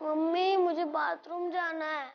Mummy मुझे bathroom जाना है।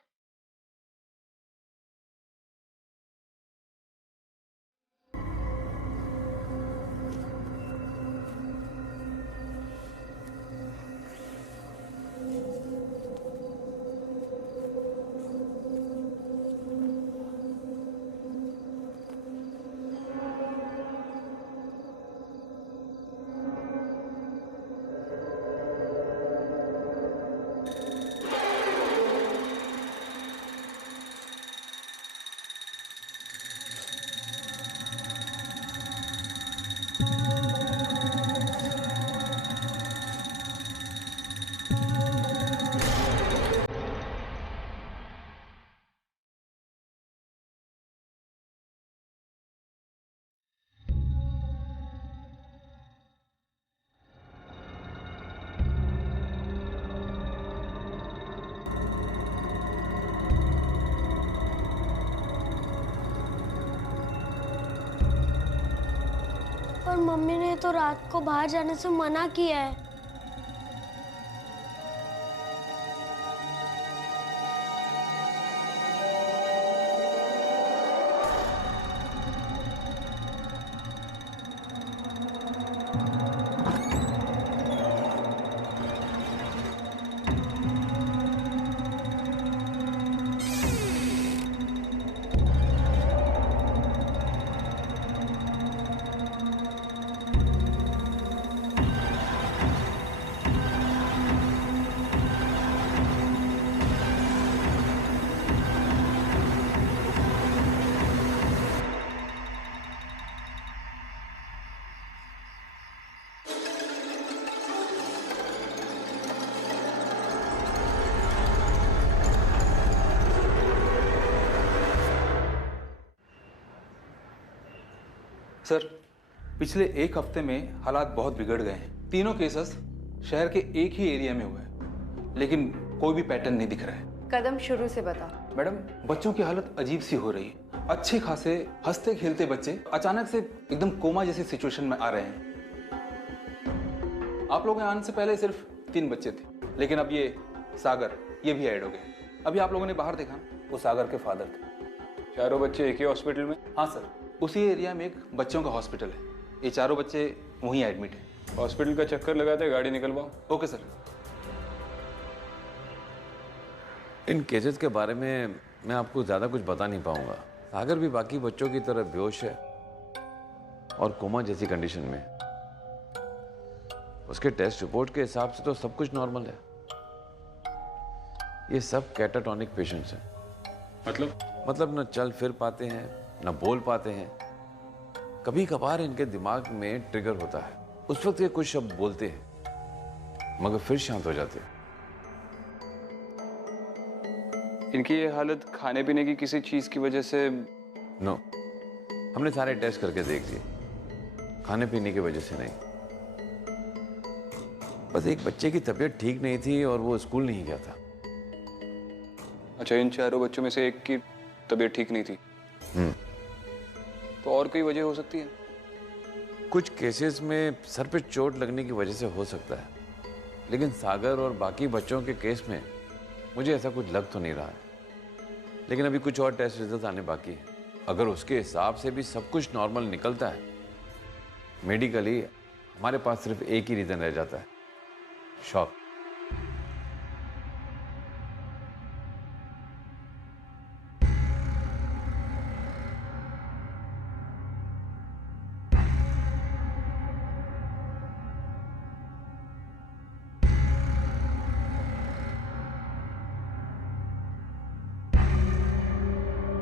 पर मम्मी ने तो रात को बाहर जाने से मना किया है। सर, पिछले एक हफ्ते में हालात बहुत बिगड़ गए हैं। तीनों केसेस शहर के एक ही एरिया में हुए हैं, लेकिन कोई भी पैटर्न नहीं दिख रहा है। कदम शुरू से बता। मैडम, बच्चों की हालत अजीब सी हो रही है। अच्छे खासे हंसते खेलते बच्चे अचानक से एकदम कोमा जैसी सिचुएशन में आ रहे हैं। आप लोगों के आने से पहले सिर्फ 3 बच्चे थे, लेकिन अब ये सागर ये भी ऐड हो गए। अभी आप लोगों ने बाहर देखा, वो सागर के फादर थे। चारों बच्चे एक ही हॉस्पिटल में? हाँ सर, उसी एरिया में एक बच्चों का हॉस्पिटल है। ये चारों बच्चे वहीं एडमिट हैं। हॉस्पिटल का चक्कर लगाते गाड़ी निकलवाओ। Okay sir. इन केसेस के बारे में मैं आपको ज़्यादा कुछ बता नहीं पाऊंगा। सागर भी बाकी बच्चों की तरह बेहोश है और कोमा जैसी कंडीशन में। उसके टेस्ट रिपोर्ट के हिसाब से तो सब कुछ नॉर्मल है। ये सब कैटाटोनिक पेशेंट्स हैं। मतलब न चल फिर पाते हैं, न बोल पाते हैं। कभी कभार इनके दिमाग में ट्रिगर होता है, उस वक्त ये कुछ शब्द बोलते हैं मगर फिर शांत हो जाते हैं। इनकी ये हालत खाने पीने की किसी चीज की वजह से? नो, हमने सारे टेस्ट करके देख लिए, खाने पीने की वजह से नहीं। बस एक बच्चे की तबीयत ठीक नहीं थी और वो स्कूल नहीं गया था। अच्छा, इन चारों बच्चों में से एक की तबीयत ठीक नहीं थी? तो और कोई वजह हो सकती है? कुछ केसेस में सर पे चोट लगने की वजह से हो सकता है, लेकिन सागर और बाकी बच्चों के केस में मुझे ऐसा कुछ लग तो नहीं रहा है। लेकिन अभी कुछ और टेस्ट रिजल्ट आने बाकी है। अगर उसके हिसाब से भी सब कुछ नॉर्मल निकलता है, मेडिकली हमारे पास सिर्फ एक ही रीजन रह जाता है, शॉक।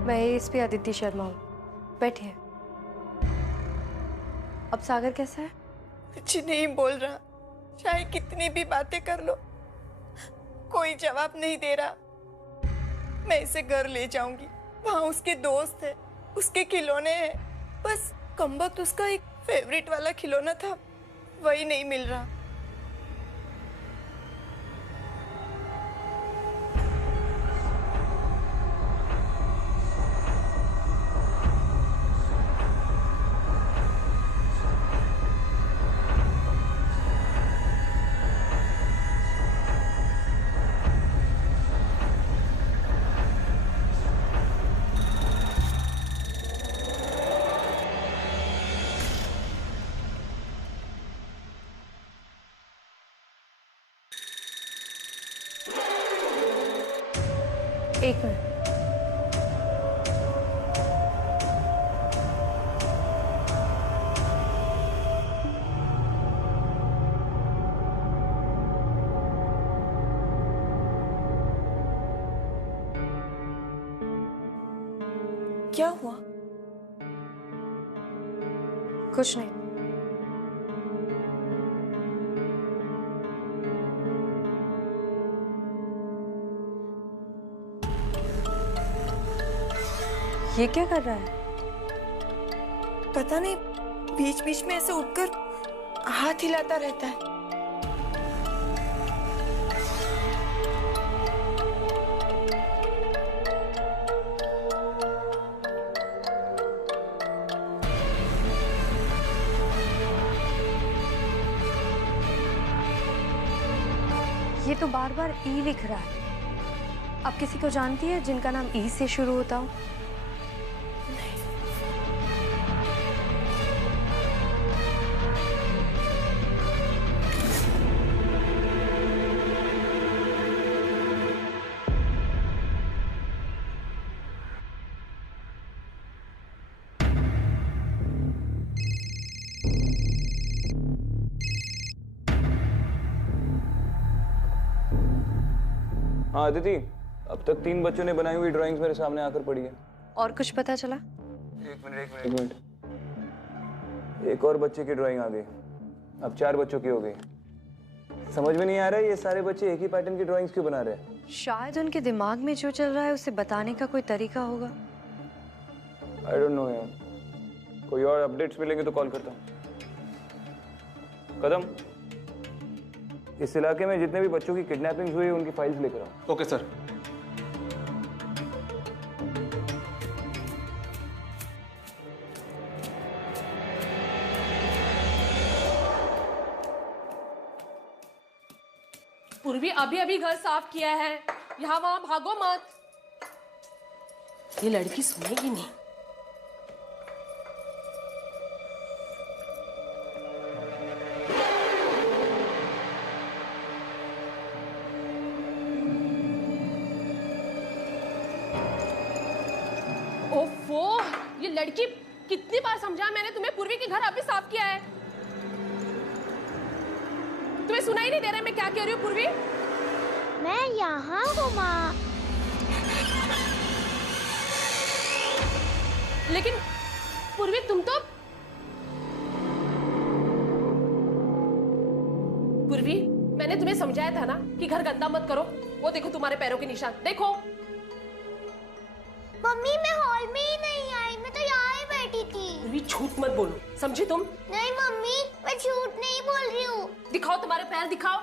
मैं एएसपी आदित्य शर्मा हूँ, बैठिए। अब सागर कैसा है? कुछ नहीं बोल रहा, चाहे कितनी भी बातें कर लो कोई जवाब नहीं दे रहा। मैं इसे घर ले जाऊंगी, वहां उसके दोस्त है, उसके खिलौने हैं। बस कमबख्त उसका एक फेवरेट वाला खिलौना था, वही नहीं मिल रहा। एक मिनट। क्या हुआ? कुछ नहीं। ये क्या कर रहा है? पता नहीं, बीच बीच में ऐसे उठकर हाथ हिलाता रहता है। ये तो बार बार ई लिख रहा है। आप किसी को जानती है जिनका नाम ई से शुरू होता हो? हाँ अदिति, अब तक 3 बच्चों ने बनाई हुई ड्राइंग्स मेरे सामने आकर पड़ी है। और कुछ पता चला? एक मिनट। एक और बच्चे की ड्राइंग आ गई। अब 4 बच्चों की हो गई। समझ में नहीं आ रहा है ये सारे बच्चे एक ही पैटर्न की ड्राइंग्स क्यों बना रहे हैं। शायद उनके दिमाग में जो चल रहा है उसे बताने का कोई तरीका होगा। आई डोंट नो यार, कोई और अपडेट्स मिलेंगे तो कॉल करता हूँ। कदम, इस इलाके में जितने भी बच्चों की किडनैपिंग हुई है उनकी फाइल्स लेकर आओ। Okay sir. पूर्वी अभी अभी घर साफ किया है, यहाँ वहां भागो मत। ये लड़की सुनेगी नहीं। ओफो, ये लड़की, कितनी बार समझाया मैंने तुम्हें, पूर्वी के घर अभी साफ किया है। तुम्हें सुना ही नहीं दे रहा है मैं क्या कह रही हूँ पूर्वी? मैं यहाँ हूँ माँ। लेकिन पूर्वी तुम तो, पूर्वी मैंने तुम्हें समझाया था ना कि घर गंदा मत करो। वो देखो तुम्हारे पैरों के निशान, देखो। मम्मी मैं हॉल में ही नहीं आई, मैं तो यहाँ ही बैठी थी। पूर्वी झूठ मत बोलो, समझी तुम? नहीं मम्मी, मैं झूठ नहीं बोल रही हूँ। दिखाओ तुम्हारे पैर, दिखाओ।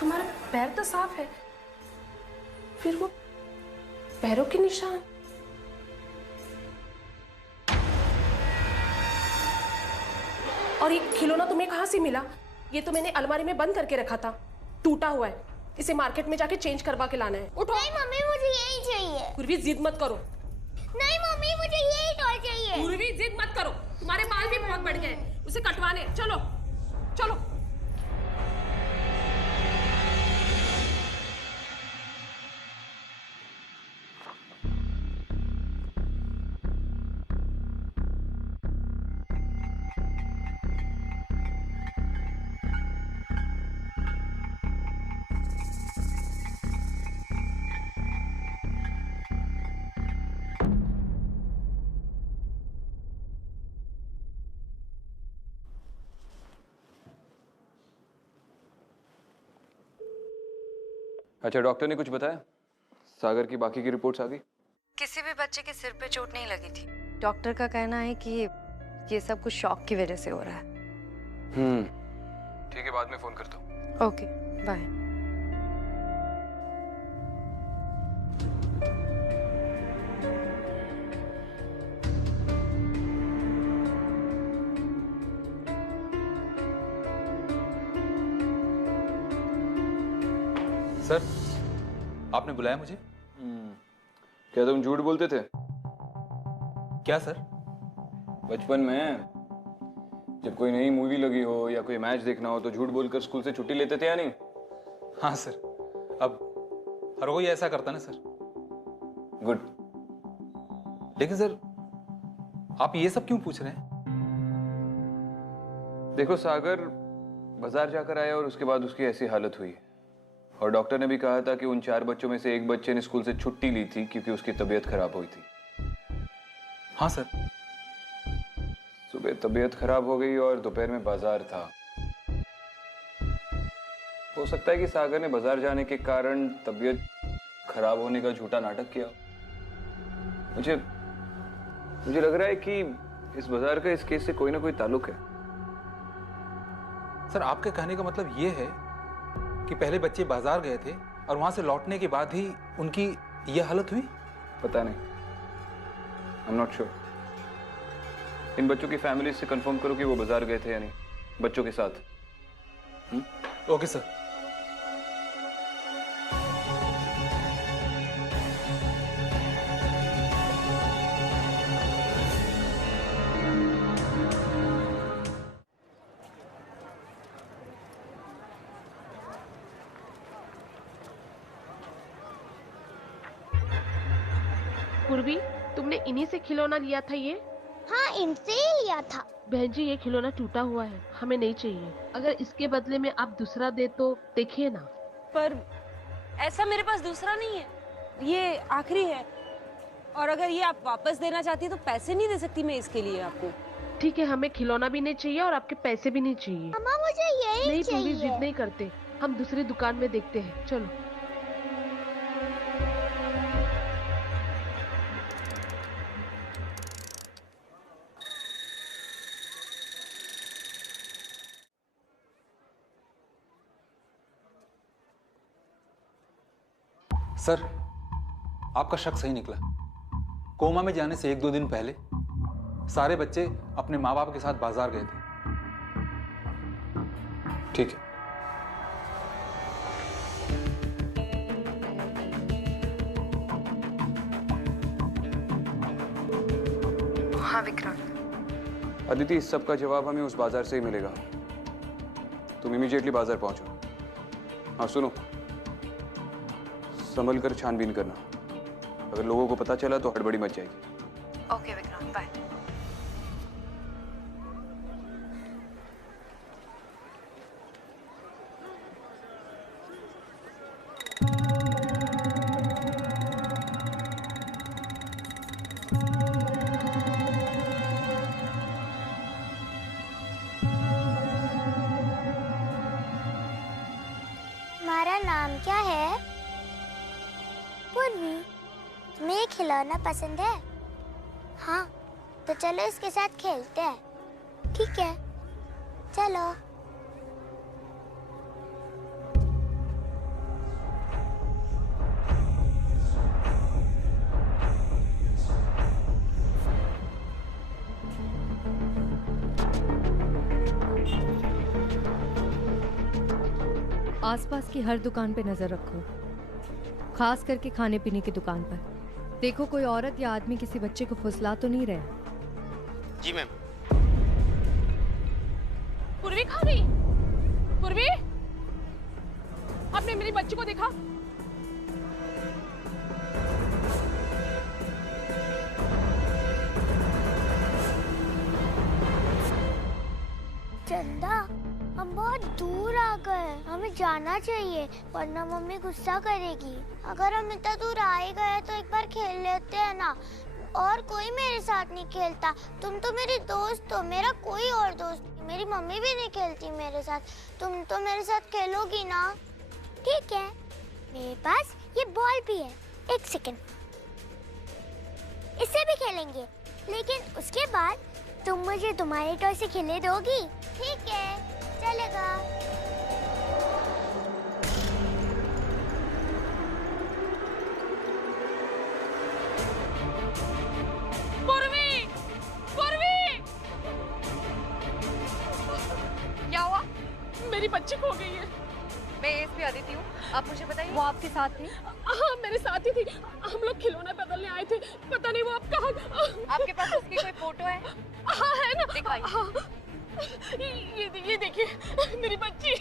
तुम्हारा पैर तो साफ है, फिर वो पैरों के निशान। और ये खिलौना तुम्हें कहां से मिला? ये तो मैंने अलमारी में बंद करके रखा था, टूटा हुआ है। इसे मार्केट में जाके चेंज करवा के लाना है। उठो। नहीं मम्मी, मुझे यही चाहिए। पूर्वी जिद मत करो। नहीं मम्मी, मुझे यही टॉय चाहिए। पूर्वी जिद मत करो, तुम्हारे बाल भी बहुत बढ़ गए, उसे कटवाने। चलो चलो। अच्छा, डॉक्टर ने कुछ बताया? सागर की बाकी की रिपोर्ट्स आ गई? किसी भी बच्चे के सिर पे चोट नहीं लगी थी। डॉक्टर का कहना है कि ये सब कुछ शॉक की वजह से हो रहा है। ठीक है, बाद में फोन करता हूँ। Okay, bye. सर, आपने बुलाया मुझे? क्या तुम झूठ बोलते थे? क्या सर? बचपन में जब कोई नई मूवी लगी हो या कोई मैच देखना हो तो झूठ बोलकर स्कूल से छुट्टी लेते थे या नहीं? हाँ सर, अब हर कोई ऐसा करता ना सर। गुड। लेकिन सर, आप ये सब क्यों पूछ रहे हैं? देखो सागर बाजार जाकर आया और उसके बाद उसकी ऐसी हालत हुई, और डॉक्टर ने भी कहा था कि उन 4 बच्चों में से एक बच्चे ने स्कूल से छुट्टी ली थी क्योंकि उसकी तबीयत खराब हुई थी। हाँ सर। सुबह तबीयत खराब हो गई और दोपहर में बाजार था। हो सकता है कि सागर ने बाजार जाने के कारण तबीयत खराब होने का झूठा नाटक किया। मुझे लग रहा है कि इस बाजार का इस केस से कोई ना कोई ताल्लुक है। सर, आपके कहने का मतलब ये है कि पहले बच्चे बाजार गए थे और वहां से लौटने के बाद ही उनकी यह हालत हुई? पता नहीं, आई एम नॉट श्योर। इन बच्चों की फैमिली से कंफर्म करो कि वो बाजार गए थे या नहीं, बच्चों के साथ। Okay sir. पूर्वी, तुमने इन्हीं से खिलौना लिया था ये? हाँ, इनसे ही लिया था। बहन जी, ये खिलौना टूटा हुआ है, हमें नहीं चाहिए। अगर इसके बदले में आप दूसरा दे तो देखिए ना। पर ऐसा मेरे पास दूसरा नहीं है, ये आखिरी है। और अगर ये आप वापस देना चाहती तो पैसे नहीं दे सकती मैं इसके लिए आपको। ठीक है, हमें खिलौना भी नहीं चाहिए और आपके पैसे भी नहीं चाहिए। मम्मा, मुझे यही नहीं चाहिए। पूरी जिद नहीं करते, हम दूसरी दुकान में देखते हैं, चलो। सर, आपका शक सही निकला। कोमा में जाने से 1-2 दिन पहले सारे बच्चे अपने माँ बाप के साथ बाजार गए थे। ठीक है। हाँ विक्रांत। अदिति, इस सब का जवाब हमें उस बाजार से ही मिलेगा। तुम इमीडिएटली बाजार पहुंचो। हाँ सुनो, संभल कर छानबीन करना। अगर लोगों को पता चला तो हड़बड़ी मच जाएगी। Okay Vikrant, bye. तुम्हारा नाम क्या है? पूर्वी, तुम्हें ये खिलौना पसंद है? हाँ, तो चलो इसके साथ खेलते हैं। ठीक है, चलो। आसपास की हर दुकान पे नजर रखो, खास करके खाने पीने की दुकान पर। देखो कोई औरत या आदमी किसी बच्चे को फुसला तो नहीं रहे। जी मैम। पूर्वी खा गई? पूर्वी, आपने मेरी बच्ची को देखा? चंदा, हम बहुत दूर आ गए, हमें जाना चाहिए वरना मम्मी गुस्सा करेगी। अगर हम इतना दूर आ ही गए तो एक बार खेल लेते हैं ना। और कोई मेरे साथ नहीं खेलता। तुम तो मेरी दोस्त हो, मेरा कोई और दोस्त नहीं। मेरी मम्मी भी नहीं खेलती मेरे साथ। तुम तो मेरे साथ खेलोगी ना? ठीक है, मेरे पास ये बॉल भी है। एक सेकंड, इससे भी खेलेंगे, लेकिन उसके बाद तुम मुझे तुम्हारे टॉय से खेलने दोगी? ठीक है, चलेगा। पूर्वी, पूर्वी, क्या हुआ? मेरी बच्ची खो गई है। मैं एएसपी अदिति हूँ, आप मुझे बताइए, वो आपके साथ थी? हाँ, मेरे साथ ही थी। हम लोग खिलौना बदलने आए थे, पता नहीं वो अब कहाँ। आपके पास उसकी कोई फोटो है? हाँ है ना, दिखाइए। हाँ। ये देखिए मेरी बच्ची।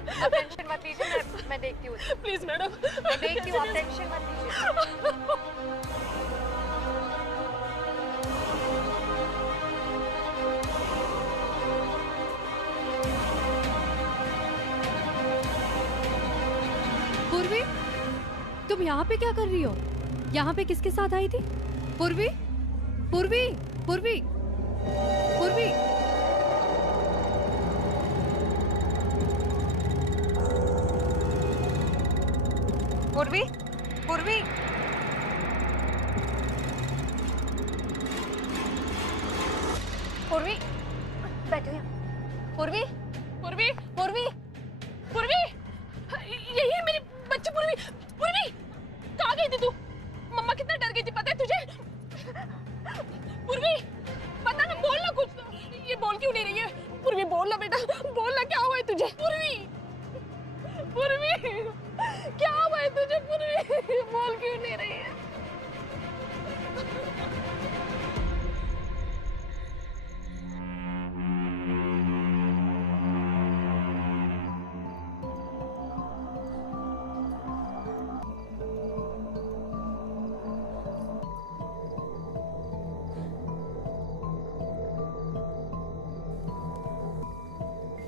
आप टेंशन मत लीजिए, मैं देखती हूँ। प्लीज मैडम, मैं देखती हूँ, आप टेंशन मत लीजिए। पूर्वी, तुम यहाँ पे क्या कर रही हो? यहाँ पे किसके साथ आई थी? पूर्वी, पूर्वी, पूर्वी, पूर्वी। पूर्वी, पूर्वी। पूर्वी, बैठो यहाँ। पूर्वी, पूर्वी, पूर्वी, पूर्वी, यही है मेरी बच्ची पूर्वी। पूर्वी, कहाँ गई थी तू? मम्मा कितना डर गई थी पता है तुझे? पूर्वी, पता ना, बोल ना कुछ। ये बोल क्यों नहीं रही है? पूर्वी बोल ना बेटा, बोल ना, क्या हुआ है तुझे? पूर्वी, पूर्वी, क्या हुआ है तुझे? पूर्वी, बोल क्यों नहीं रही है?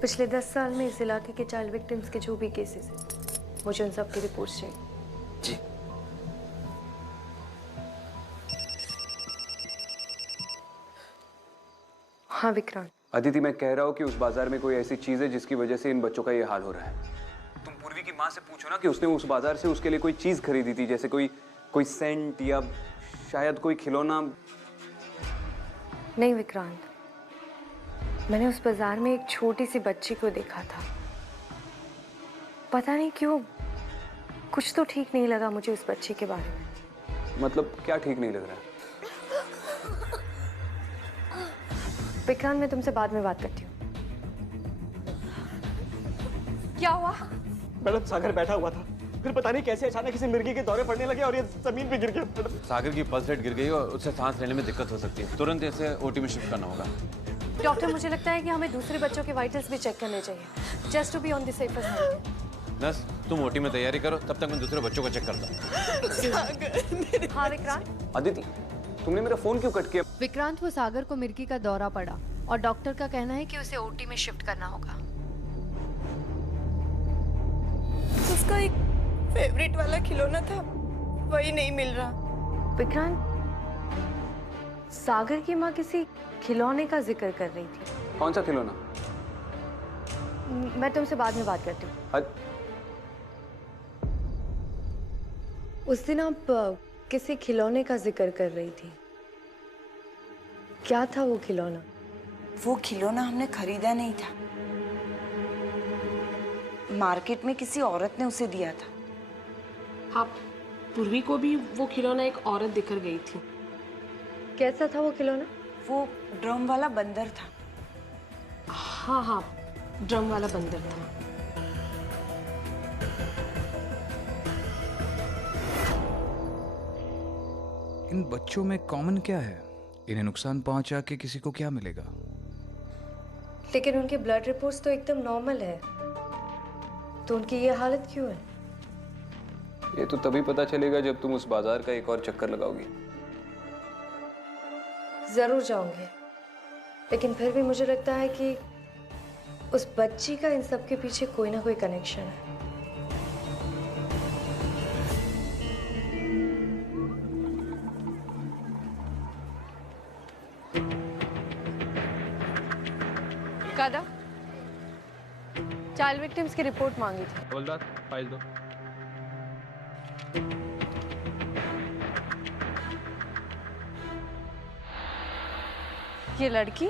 पिछले 10 साल में इस इलाके के चाइल्ड विक्टिम्स के जो भी केसेस हैं, मुझे उन सब की रिपोर्ट्स चाहिए। जी। हाँ विक्रांत। अदिति, मैं कह रहा हूँ कि उस बाजार में कोई ऐसी चीज है जिसकी वजह से इन बच्चों का ये हाल हो रहा है। तुम पूर्वी की माँ से पूछो ना कि उसने उस बाजार से उसके लिए कोई चीज खरीदी थी, जैसे कोई सेंट या शायद कोई खिलौना। नहीं विक्रांत, मैंने उस बाजार में एक छोटी सी बच्ची को देखा था। पता नहीं क्यों कुछ तो ठीक नहीं लगा मुझे उस बच्ची के बारे में। मतलब क्या ठीक नहीं लग रहा है? विक्रांत, मैं तुमसे बाद में बात करती हूँ। क्या हुआ? मैडम, सागर बैठा हुआ था, फिर पता नहीं कैसे अचानक किसी मिर्गी के दौरे पड़ने लगे और ये जमीन पे गिर गया। मैडम, सागर की पल्स रेट गिर गई और उससे सांस लेने में दिक्कत हो सकती है। तुरंत इसे ओटी में शिफ्ट करना होगा। डॉक्टर, मुझे लगता है कि हमें दूसरे बच्चों के वाइटल्स भी चेक करने चाहिए, just to be on the safer side. Nurse, तुम ओटी में तैयारी करो, तब तक मैं दूसरे बच्चों को चेक करता हूँ। हाँ विक्रांत। अदिति, तुमने मेरा फोन क्यों कट किया? विक्रांत, वो सागर को मिर्गी का दौरा पड़ा और डॉक्टर का कहना है कि उसे ओटी में शिफ्ट करना होगा। उसका एक फेवरेट वाला खिलौना था, वही नहीं मिल रहा। विक्रांत, सागर की माँ किसी खिलौने का जिक्र कर रही थी। कौन सा खिलौना? मैं तुमसे बाद में बात करती हूँ। उस दिन आप किसी खिलौने का जिक्र कर रही थी, क्या था वो खिलौना? वो खिलौना हमने खरीदा नहीं था, मार्केट में किसी औरत ने उसे दिया था। हाँ, पूर्वी को भी वो खिलौना एक औरत दिखकर गई थी। कैसा था वो खिलौना? वो ड्रम वाला बंदर था। हाँ हाँ, ड्रम वाला बंदर था। इन बच्चों में कॉमन क्या है? इन्हें नुकसान पहुंचा के किसी को क्या मिलेगा? लेकिन उनके ब्लड रिपोर्ट्स तो एकदम नॉर्मल है, तो उनकी ये हालत क्यों है? ये तो तभी पता चलेगा जब तुम उस बाजार का एक और चक्कर लगाओगी। जरूर जाऊंगी, लेकिन फिर भी मुझे लगता है कि उस बच्ची का इन सब के पीछे कोई ना कोई कनेक्शन है। कादा, चाइल्ड विक्टिम्स की रिपोर्ट मांगी थी। हवलदार, फाइल दो। ये लड़की?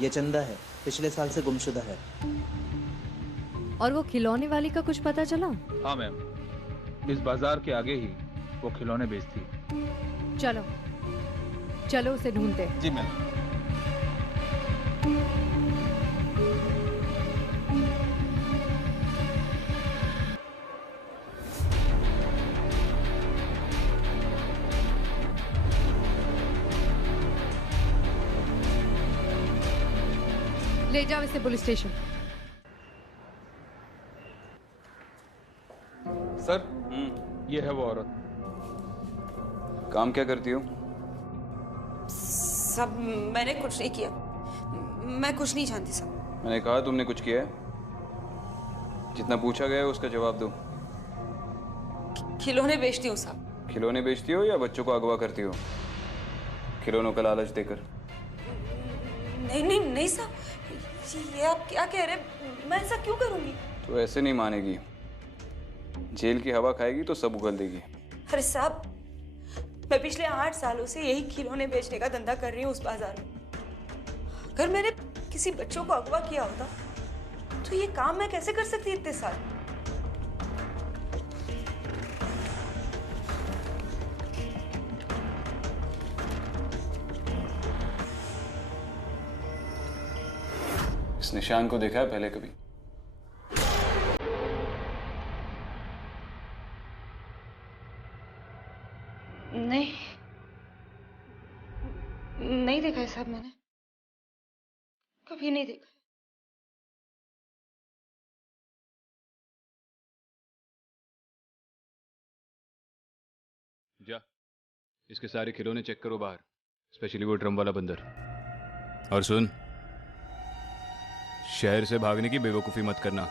ये चंदा है, पिछले साल से गुमशुदा है। और वो खिलौने वाली का कुछ पता चला? हाँ मैम, इस बाजार के आगे ही वो खिलौने बेचती। चलो चलो उसे ढूंढते हैं। जी मैम। ले जाओ इसे पुलिस स्टेशन। सर, ये है वो औरत। काम क्या करती हो? सब मैंने कुछ नहीं किया, मैं कुछ नहीं जानती सब। मैंने कहा तुमने कुछ किया है? जितना पूछा गया है उसका जवाब दो। खिलौने बेचती हूँ साहब। खिलौने बेचती हो या बच्चों को अगवा करती हो खिलौनों का लालच देकर? नहीं नहीं नहीं साहब, ये आप क्या कह रहे हैं? मैं ऐसा क्यों करूंगी? तो ऐसे नहीं मानेगी, जेल की हवा खाएगी तो सब उगल देगी। अरे साहब, मैं पिछले 8 सालों से यही खिलौने बेचने का धंधा कर रही हूँ उस बाजार में। अगर मैंने किसी बच्चों को अगवा किया होता तो ये काम मैं कैसे कर सकती इतने साल? इस निशान को देखा है पहले कभी? नहीं, नहीं देखा है साहब, मैंने कभी नहीं देखा। जा, इसके सारे खिलौने चेक करो बाहर, स्पेशली वो ड्रम वाला बंदर। और सुन, शहर से भागने की बेवकूफी मत करना।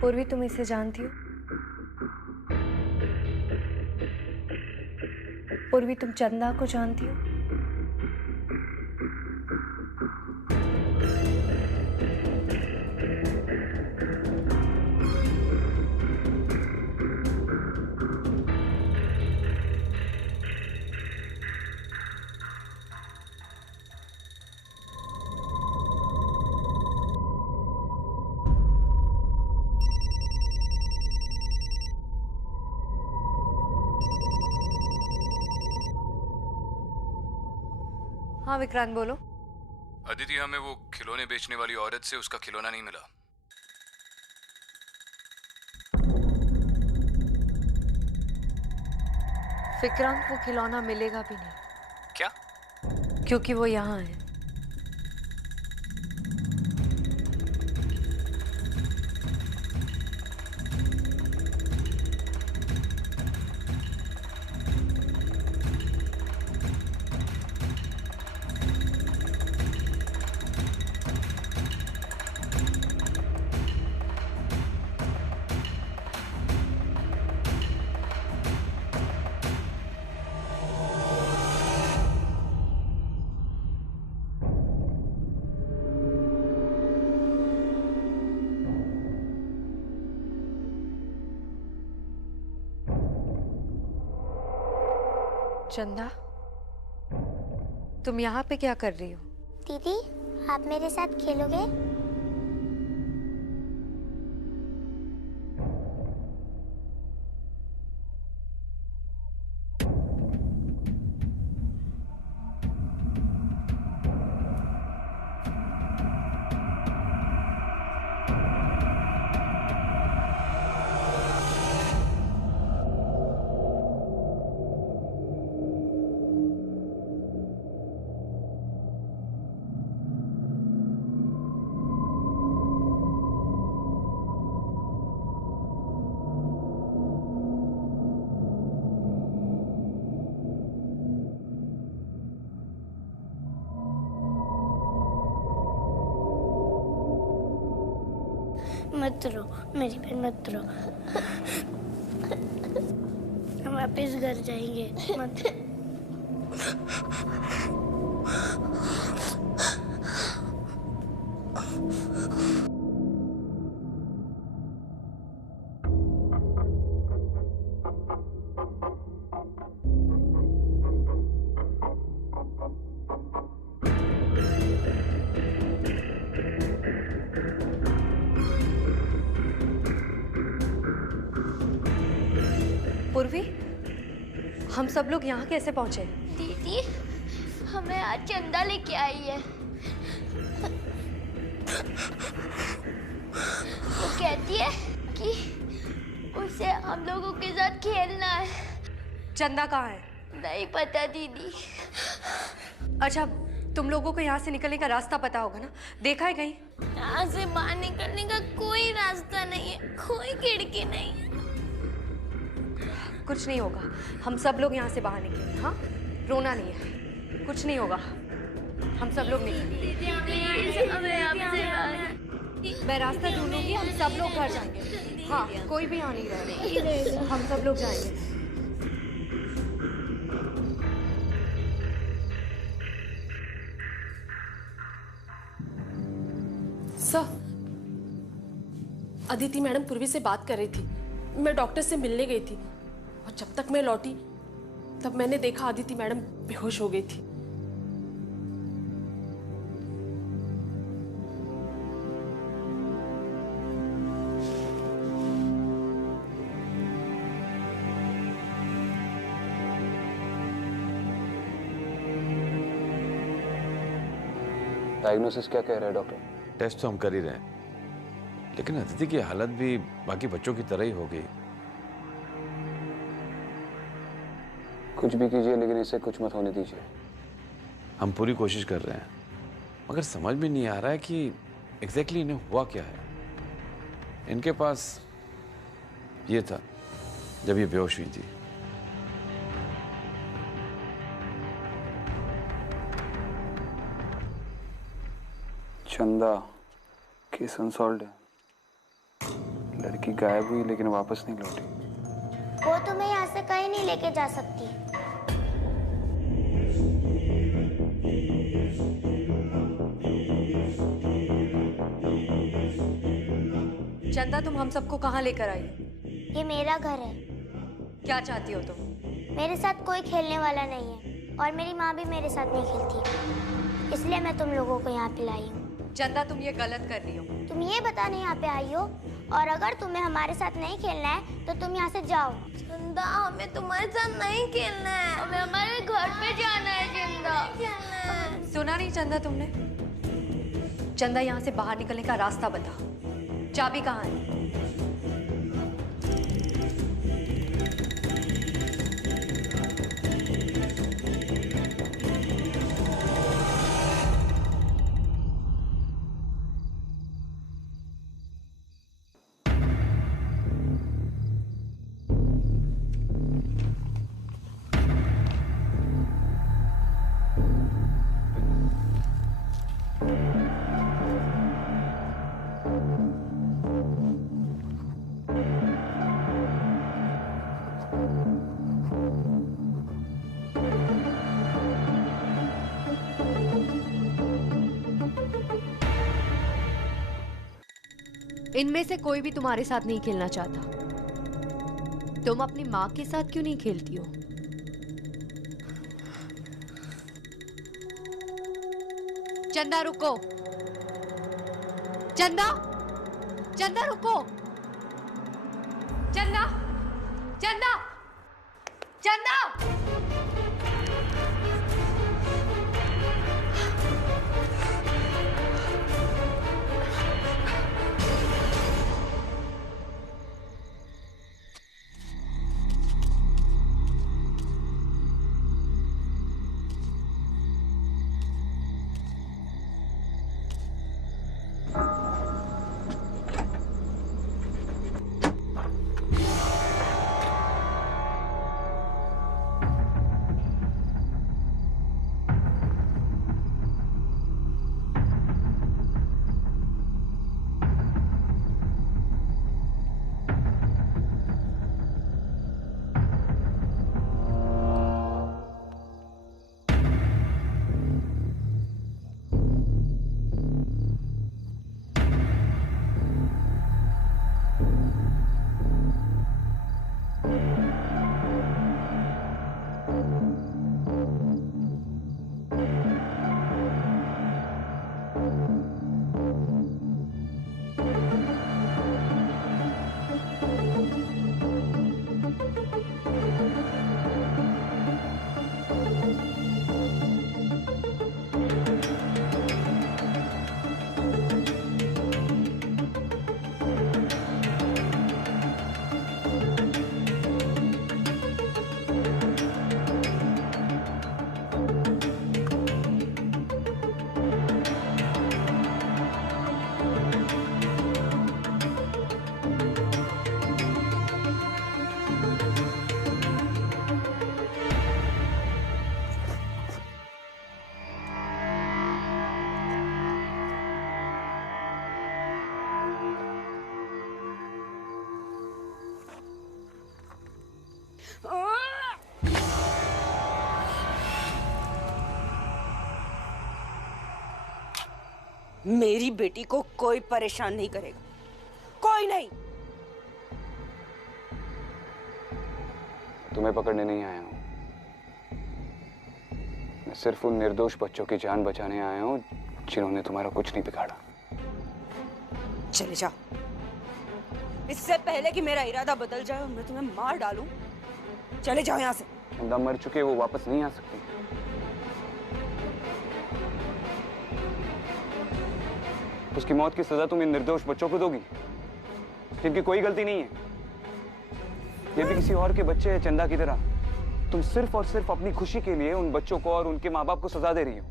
पूर्वी, तुम इसे जानती हो? पूर्वी, तुम चंदा को जानती हो? हाँ विक्रांत, बोलो। अदिति, हमें वो खिलौने बेचने वाली औरत से उसका खिलौना नहीं मिला। विक्रांत, वो खिलौना मिलेगा भी नहीं। क्या? क्योंकि वो यहाँ है। चंदा, तुम यहाँ पे क्या कर रही हो? दीदी, आप मेरे साथ खेलोगे? मत रो मेरी बहन, मत रो। हम वापस घर जाएंगे, मत। पूर्वी, हम सब लोग यहाँ कैसे पहुँचे? दीदी हमें आज चंदा लेके आई है। वो कहती है कि उसे हम लोगों के साथ खेलना है। चंदा कहाँ है? नहीं पता दीदी। अच्छा, तुम लोगों को यहाँ से निकलने का रास्ता पता होगा ना? देखा है कहीं? यहाँ से बाहर निकलने का कोई रास्ता नहीं है, कोई खिड़की नहीं है। कुछ नहीं होगा, हम सब लोग यहाँ से बाहर निकलेंगे। हाँ, रोना नहीं है, कुछ नहीं होगा, हम सब लोग निकलेंगे। मैं रास्ता ढूंढूंगी, हम सब लोग घर जाएंगे। हाँ, कोई भी यहाँ नहीं रहेगा, हम सब लोग जाएंगे। सर, अदिति मैडम पूर्वी से बात कर रही थी। मैं डॉक्टर से मिलने गई थी और जब तक मैं लौटी तब मैंने देखा अदिति मैडम बेहोश हो गई थी। डायग्नोसिस क्या कह रहा है डॉक्टर? टेस्ट तो हम कर ही रहे हैं, लेकिन अदिति की हालत भी बाकी बच्चों की तरह ही हो गई। कुछ भी कीजिए लेकिन इसे कुछ मत होने दीजिए। हम पूरी कोशिश कर रहे हैं, मगर समझ में नहीं आ रहा है कि एग्जैक्टली इन्हें हुआ क्या है। इनके पास ये था जब ये बेहोश हुई थी। चंदा केस अनसॉल्व्ड है। लड़की गायब हुई लेकिन वापस नहीं लौटी। वो तुम्हें यहाँ से कहीं नहीं लेके जा सकती। चंदा, तुम हम सबको कहाँ लेकर आई? ये मेरा घर है। क्या चाहती हो तुम? मेरे साथ कोई खेलने वाला नहीं है और मेरी माँ भी मेरे साथ नहीं खेलती, इसलिए मैं तुम लोगों को यहाँ पे लाई हूँ। चंदा, तुम ये गलत कर रही हो। तुम ये बताने यहाँ पे आई हो, और अगर तुम्हें हमारे साथ नहीं खेलना है तो तुम यहाँ से जाओ। चंदा, हमें तुम्हारे साथ नहीं खेलना है, हमें हमारे घर पे जाना है। चंदा, सुना नहीं चंदा तुमने? चंदा, यहाँ से बाहर निकलने का रास्ता बता। चाबी कहाँ है? इनमें से कोई भी तुम्हारे साथ नहीं खेलना चाहता। तुम अपनी माँ के साथ क्यों नहीं खेलती हो? चंदा, रुको। चंदा, चंदा रुको। चंदा, चंदा, चंदा। मेरी बेटी को कोई परेशान नहीं करेगा, कोई नहीं। तुम्हें पकड़ने नहीं आया हूं, मैं सिर्फ उन निर्दोष बच्चों की जान बचाने आया हूं जिन्होंने तुम्हारा कुछ नहीं बिगाड़ा। चले जाओ, इससे पहले कि मेरा इरादा बदल जाए और मैं तुम्हें मार डालूं। चले जाओ यहाँ से। चंदा मर चुके, वो वापस नहीं आ सकती। उसकी मौत की सजा तुम इन निर्दोष बच्चों को दोगी जिनकी कोई गलती नहीं है। ये भी किसी और के बच्चे हैं चंदा की तरह। तुम सिर्फ और सिर्फ अपनी खुशी के लिए उन बच्चों को और उनके माँ बाप को सजा दे रही हो।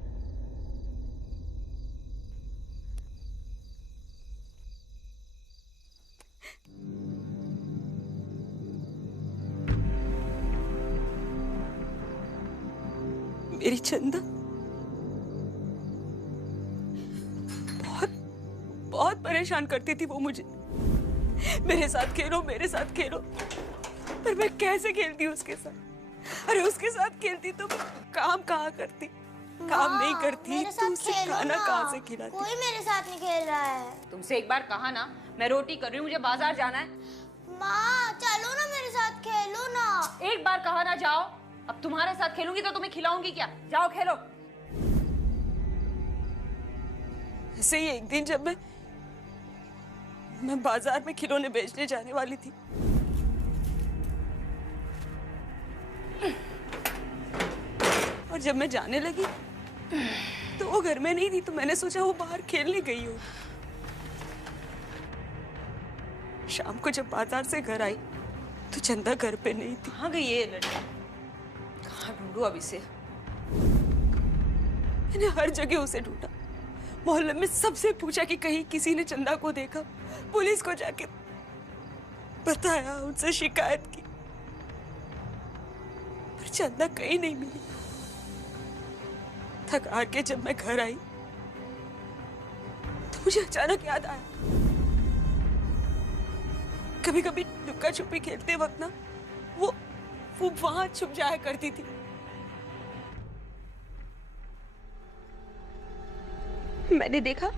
मेरी चंदा बहुत परेशान करती थी वो मुझे। मेरे साथ खेलो, मेरे साथ खेलो, पर मैं कैसे खेलती उसके साथ? अरे उसके साथ खेलती तो काम कहाँ करती, काम नहीं करती तो उसे खाना कहाँ से खिलाती? कोई मेरे साथ नहीं खेल रहा है। तुमसे एक बार कहा ना, मैं रोटी कर रही हूँ, मुझे बाजार जाना है। माँ चलो ना मेरे साथ खेलो ना। एक बार कहा ना जाओ, अब तुम्हारे साथ खेलूंगी तो तुम्हें खिलाऊंगी क्या? जाओ खेलो। ऐसे ही एक दिन जब मैं बाजार में खिलौने बेचने जाने वाली थी, और जब मैं जाने लगी तो वो घर में नहीं थी, तो मैंने सोचा वो बाहर खेलने गई हो। शाम को जब बाजार से घर आई तो चंदा घर पे नहीं थी। कहाँ गई ये लड़की? कहाँ ढूंढूं अब इसे? मैंने हर जगह उसे ढूंढा, मोहल्ले में सबसे पूछा कि कहीं किसी ने चंदा को देखा, पुलिस को जाके बताया, उनसे शिकायत की, पर चंदा कहीं नहीं मिली। थक हार के जब मैं घर आई तो मुझे अचानक याद आया, कभी कभी लुक्का छुपी खेलते वक्त ना वो वहां छुप जाया करती थी। मैंने देखा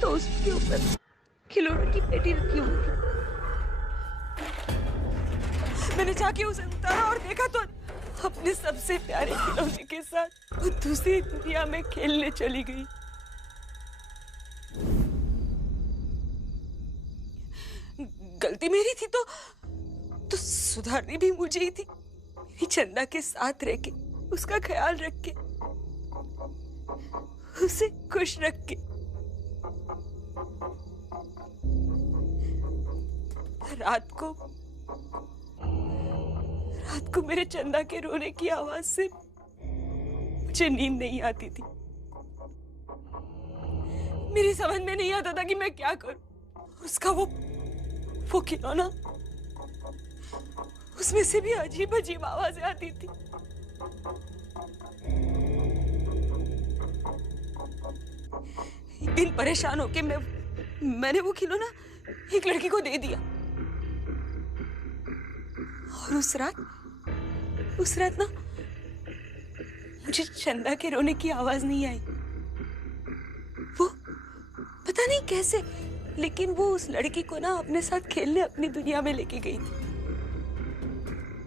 तो उसके ऊपर खिलौनों की पेटी रखी हुई थी। मैंने जाके उसे उतारा और देखा तो अपने सबसे प्यारे खिलौने के साथ वो दूसरी दुनिया में खेलने चली गई। गलती मेरी थी तो सुधारनी भी मुझे ही थी। मेरी चंदा के साथ रह के, उसका ख्याल रख के, उसे खुश रख के। रात को मेरे चंदा के रोने की आवाज से मुझे नींद नहीं आती थी। मेरी समझ में नहीं आता था कि मैं क्या करूं। उसका वो खिलौना, उसमें से भी अजीब अजीब आवाजें आती थी। एक दिन परेशान होके मैंने वो खिलौना एक लड़की को दे दिया, और उस रात ना मुझे चंदा के रोने की आवाज नहीं आई। वो पता नहीं कैसे, लेकिन वो उस लड़की को ना अपने साथ खेलने अपनी दुनिया में लेके गई थी।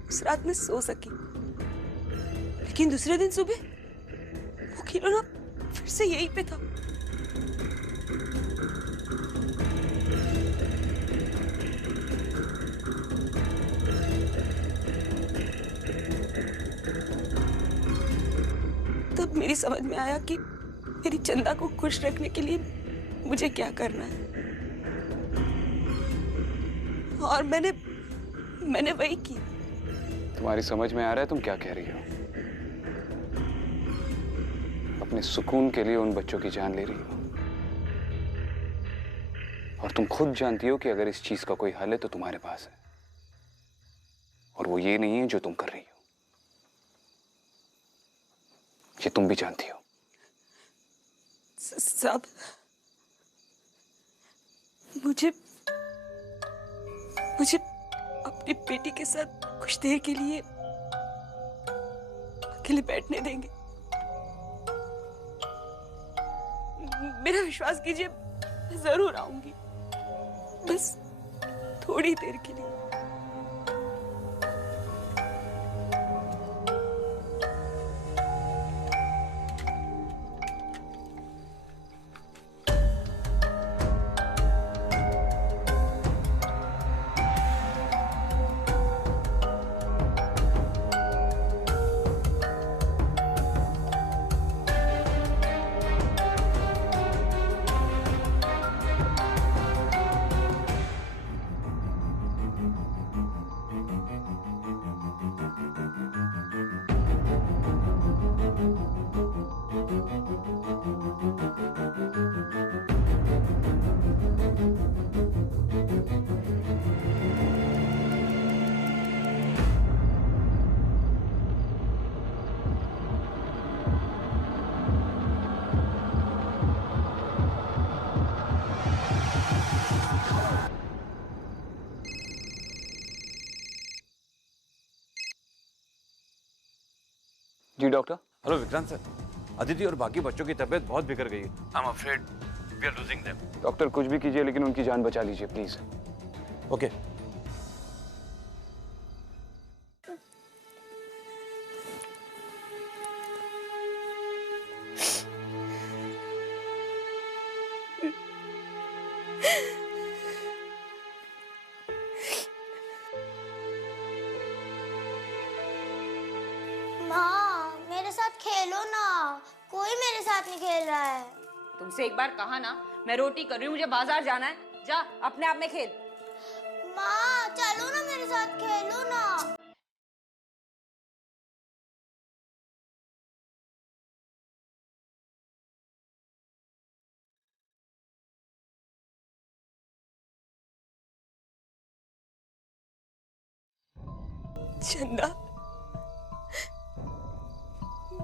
उस रात मैं सो सकी, लेकिन दूसरे दिन सुबह वो खिलौना फिर से यहीं पे था। तब मेरी समझ में आया कि मेरी चंदा को खुश रखने के लिए मुझे क्या करना है, और मैंने वही की। तुम्हारी समझ में आ रहा है तुम क्या कह रही हो? अपने सुकून के लिए उन बच्चों की जान ले रही हो, और तुम खुद जानती हो कि अगर इस चीज का कोई हल है तो तुम्हारे पास है, और वो ये नहीं है जो तुम कर रही हो। ये तुम भी जानती हो। सब मुझे अपनी बेटी के साथ कुछ देर के लिए अकेले बैठने देंगे? मेरा विश्वास कीजिए, मैं जरूर आऊंगी, बस थोड़ी देर के लिए। जी doctor. Hello Vikrant sir, Aditi और बाकी बच्चों की तबीयत बहुत बिगड़ गई है। I am afraid we are losing them. Doctor कुछ भी कीजिए लेकिन उनकी जान बचा लीजिए प्लीज। ओके। माँ मेरे साथ खेलो ना, कोई मेरे साथ नहीं खेल रहा है। तुमसे एक बार कहा ना, मैं रोटी कर रही हूँ, मुझे बाजार जाना है। जा अपने आप में खेल। माँ चलो ना मेरे साथ खेलो ना। चंदा,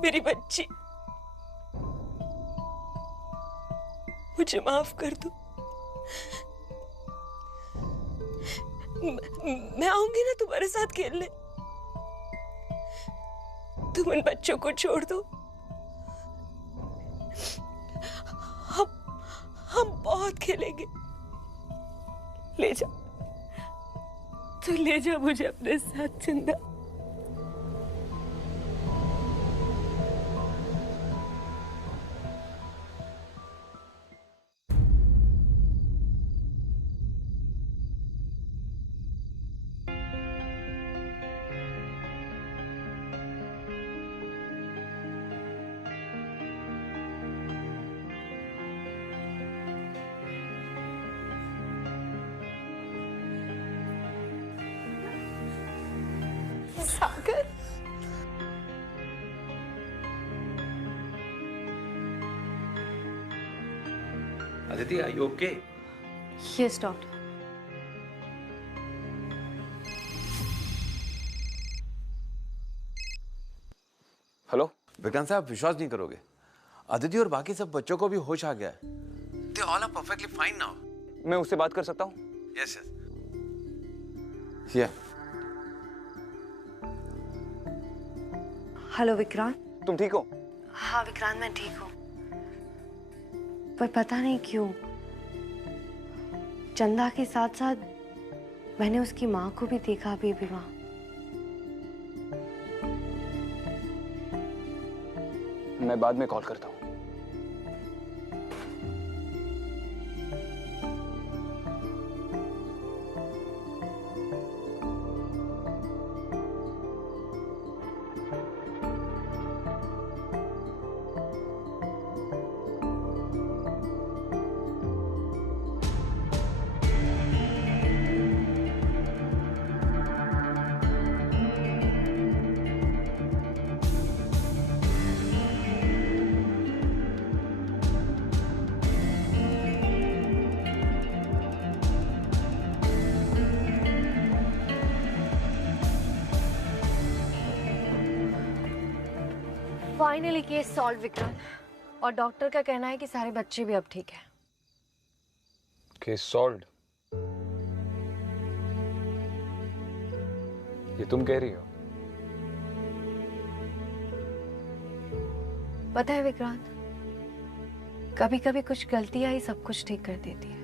मेरी बच्ची, मुझे माफ कर दो। मैं आऊंगी ना तुम्हारे साथ खेलने। तुम उन बच्चों को छोड़ दो। हम बहुत खेलेंगे। ले जा, तू ले जा मुझे अपने साथ चंदा। Sagar, Aditi are you okay? Yes doctor. Hello Vikrant साहब, विश्वास नहीं करोगे, अदिति और बाकी सब बच्चों को भी होश आ गया है। They all are perfectly fine now. मैं उससे बात कर सकता हूँ? Yes yes. Yeah hello Vikrant. तुम ठीक हो? हाँ विक्रांत, मैं ठीक हूँ, पर पता नहीं क्यों चंदा के साथ साथ मैंने उसकी माँ को भी देखा अभी भी वहाँ। मैं बाद में कॉल करता हूँ। फाइनली केस सॉल्व विक्रांत, और डॉक्टर का कहना है कि सारे बच्चे भी अब ठीक है। Case solved? ये तुम कह रही हो? पता है विक्रांत, कभी कभी कुछ गलतियां ही सब कुछ ठीक कर देती है।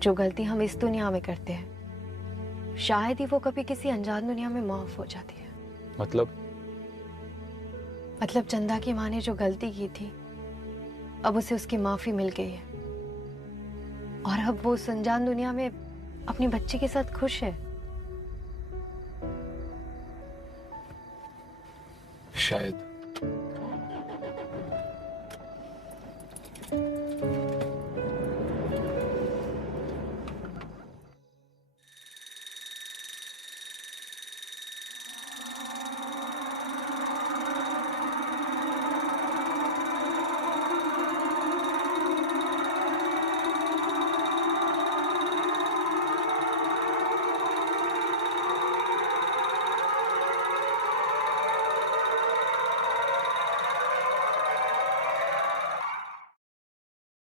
जो गलती हम इस दुनिया में करते हैं शायद ही वो कभी किसी अनजान दुनिया में माफ हो जाती है। मतलब चंदा की माँ ने जो गलती की थी अब उसे उसकी माफी मिल गई है और अब वो उस अनजान दुनिया में अपनी बच्ची के साथ खुश है। शायद